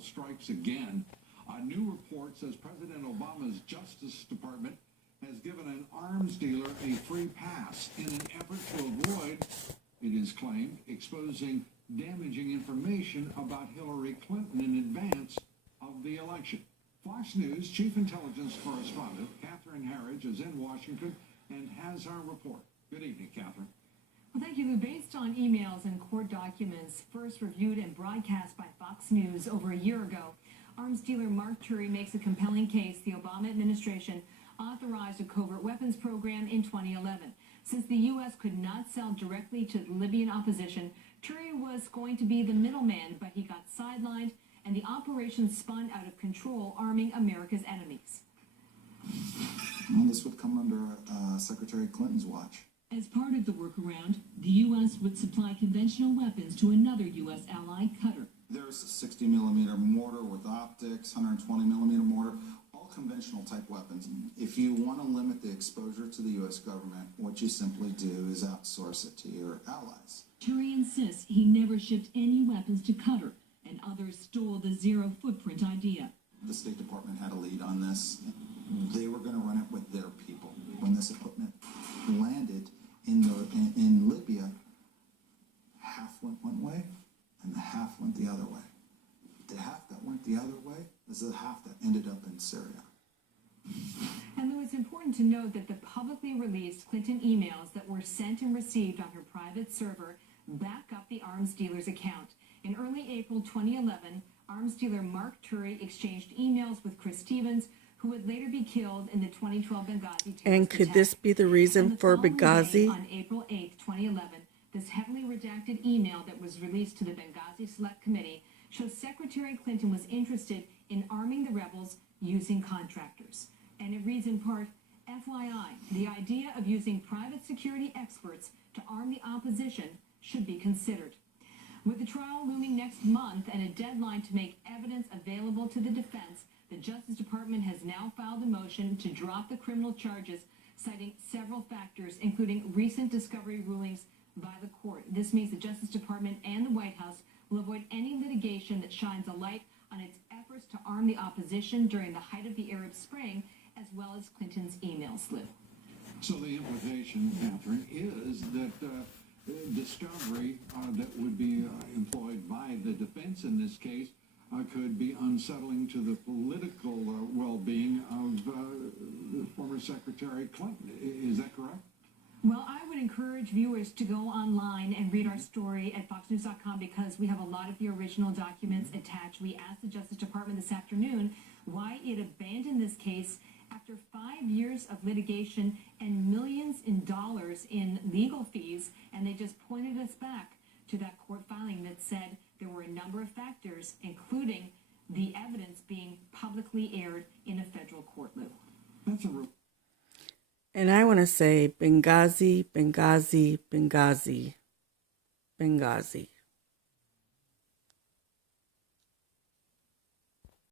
strikes again. A new report says President Obama's Justice Department has given an arms dealer a free pass in an effort to avoid, it is claimed, exposing damaging information about Hillary Clinton in advance of the election. Fox News chief intelligence correspondent Catherine Harridge is in Washington and has our report. Good evening, Catherine. Well, thank you, Lou. Based on emails and court documents first reviewed and broadcast by Fox News over a year ago, arms dealer Mark Turi makes a compelling case the Obama administration authorized a covert weapons program in 2011. Since the U.S. could not sell directly to the Libyan opposition, Turi was going to be the middleman, but he got sidelined, and the operation spun out of control, arming America's enemies. Well, this would come under Secretary Clinton's watch. As part of the workaround, the U.S. would supply conventional weapons to another U.S. ally, Qatar. There's a 60-millimeter mortar with optics, 120-millimeter mortar, all conventional type weapons. If you want to limit the exposure to the U.S. government, what you simply do is outsource it to your allies. Turi insists he never shipped any weapons to Qatar, and others stole the zero-footprint idea. The State Department had a lead on this. They were going to run it with their people. When this equipment landed in Libya, half went one way and the half went the other way. The half that went the other way is the half that ended up in Syria. And Lou, it's important to note that the publicly released Clinton emails that were sent and received on her private server back up the arms dealer's account. In early April 2011, arms dealer Mark Turi exchanged emails with Chris Stevens, who would later be killed in the 2012 Benghazi terrorist attack. And could this be the reason for Benghazi? On April 8, 2011, this heavily redacted email that was released to the Benghazi Select Committee shows Secretary Clinton was interested in arming the rebels using contractors. And it reads in part, FYI, the idea of using private security experts to arm the opposition should be considered. With the trial looming next month and a deadline to make evidence available to the defense, the Justice Department has now filed a motion to drop the criminal charges, citing several factors, including recent discovery rulings by the court. This means the Justice Department and the White House will avoid any litigation that shines a light on its efforts to arm the opposition during the height of the Arab Spring, as well as Clinton's emails, Lou. So the implication, Catherine, is that discovery that would be employed by the defense in this case could be unsettling to the political well-being of former Secretary Clinton. Is that correct? Well, I would encourage viewers to go online and read our story at foxnews.com because we have a lot of the original documents attached. We asked the Justice Department this afternoon why it abandoned this case after 5 years of litigation and millions in dollars in legal fees, and they just pointed us back to that court filing that said there were a number of factors, including the evidence being publicly aired in a federal court, Lou. And I want to say Benghazi, Benghazi, Benghazi, Benghazi.